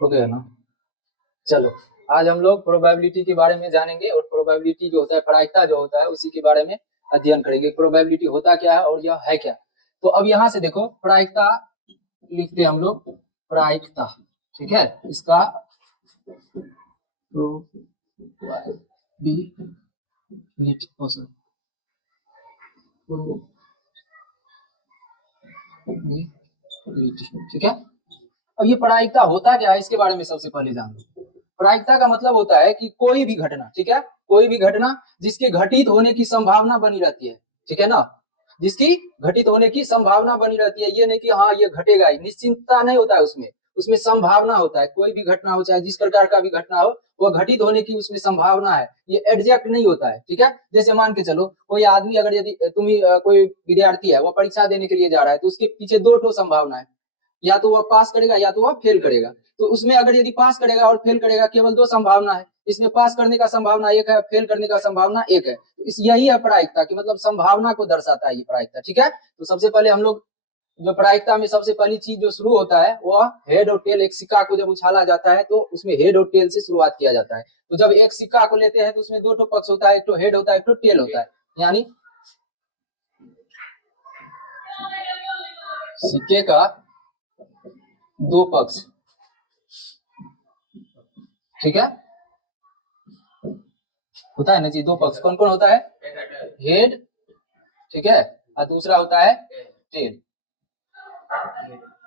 हो गया ना। चलो आज हम लोग प्रोबेबिलिटी के बारे में जानेंगे और प्रोबेबिलिटी जो होता है, प्रायिकता जो होता है, उसी के बारे में अध्ययन करेंगे। प्रोबेबिलिटी होता क्या है और यह है क्या। तो अब यहाँ से देखो, प्रायिकता लिखते हैं हम लोग, प्रायिकता, ठीक है। इसका ठीक है। अब ये प्रायिकता होता क्या है, इसके बारे में सबसे पहले जान लो। प्रायिकता का मतलब होता है कि कोई भी घटना, ठीक है, कोई भी घटना जिसके घटित होने की संभावना बनी रहती है, ठीक है ना, जिसकी घटित होने की संभावना बनी रहती है। ये नहीं कि हाँ ये घटेगा ही, निश्चिंतता नहीं होता है उसमें, उसमें संभावना होता है। कोई भी घटना हो, चाहे जिस प्रकार का भी घटना हो, वो घटित होने की उसमें संभावना है, ये एग्जैक्ट नहीं होता है, ठीक है। जैसे मान के चलो, कोई आदमी अगर यदि कोई विद्यार्थी है, वो परीक्षा देने के लिए जा रहा है, तो उसके पीछे दो ठो संभावना है, या तो वह पास करेगा या तो वह फेल करेगा। तो उसमें अगर यदि पास करेगा और फेल करेगा, केवल दो संभावना है। इसमें पास करने का संभावना एक है, फेल करने का संभावना एक है। तो इस यही है प्रायिकता की, मतलब संभावना को दर्शाता है ये प्रायिकता, ठीक है। तो सबसे पहले हम लोग जो प्रायिकता में सबसे पहली चीज जो शुरू होता है, वह हेड और टेल। एक सिक्का को जब उछाला जाता है तो उसमें हेड और टेल से शुरुआत किया जाता है। तो जब एक सिक्का को लेते हैं तो उसमें दो ठो पक्ष होता है, एक तो हेड होता है, एक तो टेल होता है। यानी सिक्के का दो पक्ष, ठीक है, होता है ना जी। दो पक्ष कौन कौन होता है? हेड, ठीक है, और दूसरा होता है टेल।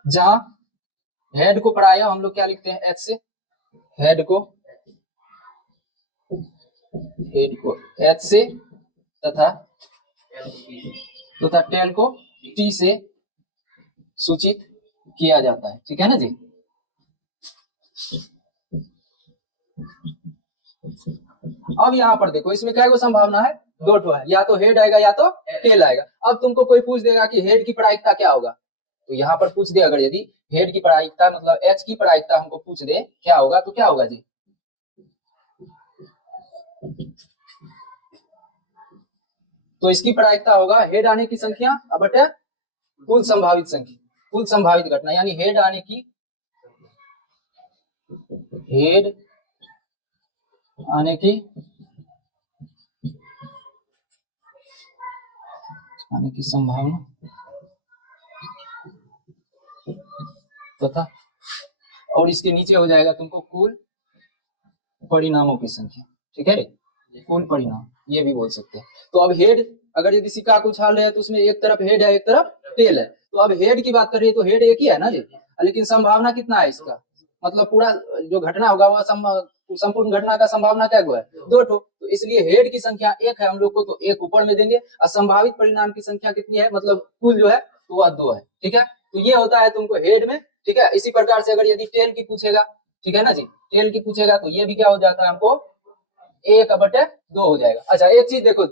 जहां हेड को प्रायः हम लोग क्या लिखते हैं? एच से। हेड को एच से तथा टेल को टी से सूचित किया जाता है, ठीक है ना जी। अब यहाँ पर देखो, इसमें क्या संभावना है? दो ठो है, या तो हेड आएगा या तो टेल आएगा। अब तुमको कोई पूछ देगा कि हेड की प्रायिकता क्या होगा, तो यहाँ पर पूछ दे, अगर यदि हेड की प्रायिकता मतलब एच की प्रायिकता हमको पूछ दे क्या होगा, तो क्या होगा जी? तो इसकी प्रायिकता होगा हेड आने की संख्या बटे कुल संभावित संख्या, कुल संभावित घटना। यानी हेड आने की संभावना तथा और इसके नीचे हो जाएगा तुमको कुल परिणामों की संख्या, ठीक है रे, कुल परिणाम ये भी बोल सकते हैं। तो अब हेड, अगर यदि सिक्का को उछाल रहे हैं तो उसमें एक तरफ हेड है, एक तरफ टेल है। तो अब हेड की बात कर रही है तो हेड एक ही है ना जी, लेकिन संभावना कितना है इसका? मतलब पूरा जो घटना होगा वह संपूर्ण घटना का संभावना क्या है? दो ठो। तो इसलिए हेड की संख्या एक है हम लोग को, तो एक ऊपर में देंगे। और संभावित परिणाम की संख्या कितनी है, मतलब कुल जो है तो वह दो है, ठीक है। तो ये होता है तुमको हेड में, ठीक है। इसी प्रकार से अगर यदि टेल की पूछेगा, ठीक है ना जी, टेल की पूछेगा तो ये भी क्या हो जाता है हमको? एक बटे दो हो जाएगा। अच्छा एक चीज देखो,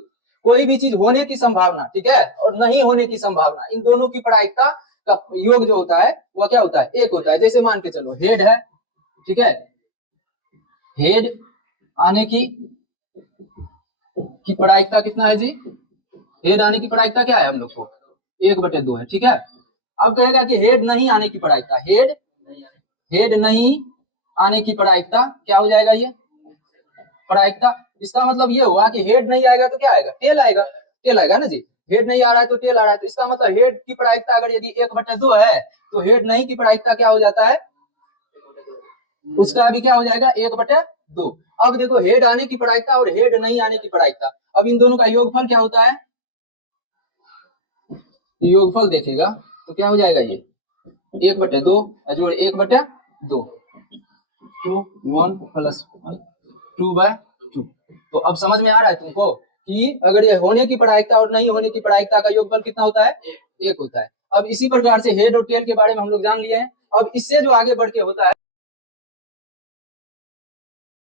कोई भी चीज होने की संभावना, ठीक है, और नहीं होने की संभावना, इन दोनों की प्रायिकता का योग जो होता है वह क्या होता है? एक होता है। जैसे मान के चलो हेड है, ठीक है, हेड आने की प्रायिकता कितना है जी? हेड आने की प्रायिकता क्या है हम लोग को? एक बटे दो है, ठीक है। अब कहेगा कि हेड नहीं आने की प्रायिकता, हेड नहीं आने की प्रायिकता क्या हो जाएगा? ये प्रायिकता, इसका मतलब ये हुआ कि हेड नहीं आएगा तो क्या आएगा? टेल आएगा, टेल आएगा ना जी। हेड नहीं आ रहा है तो टेल आ रहा है, तो इसका मतलब हेड की प्रायिकता अगर यदि एक बटे दो है तो हेड नहीं की प्रायिकता क्या हो जाता है? उसका भी क्या हो जाएगा? एक बटे दो। अब देखो हेड आने की प्रायिकता और हेड नहीं आने की प्रायिकता, अब इन दोनों का योगफल क्या होता है? योगफल देखेगा तो क्या हो जाएगा? ये एक बटे दो जोड़ एक बटे दो, two one plus one, two by two. तो अब समझ में आ रहा है तुमको कि अगर ये होने की प्रायिकता और नहीं होने की प्रायिकता का योगफल कितना होता है? एक होता है। अब इसी प्रकार से हेड और टेल के बारे में हम लोग जान लिए हैं। अब इससे जो आगे बढ़ के होता है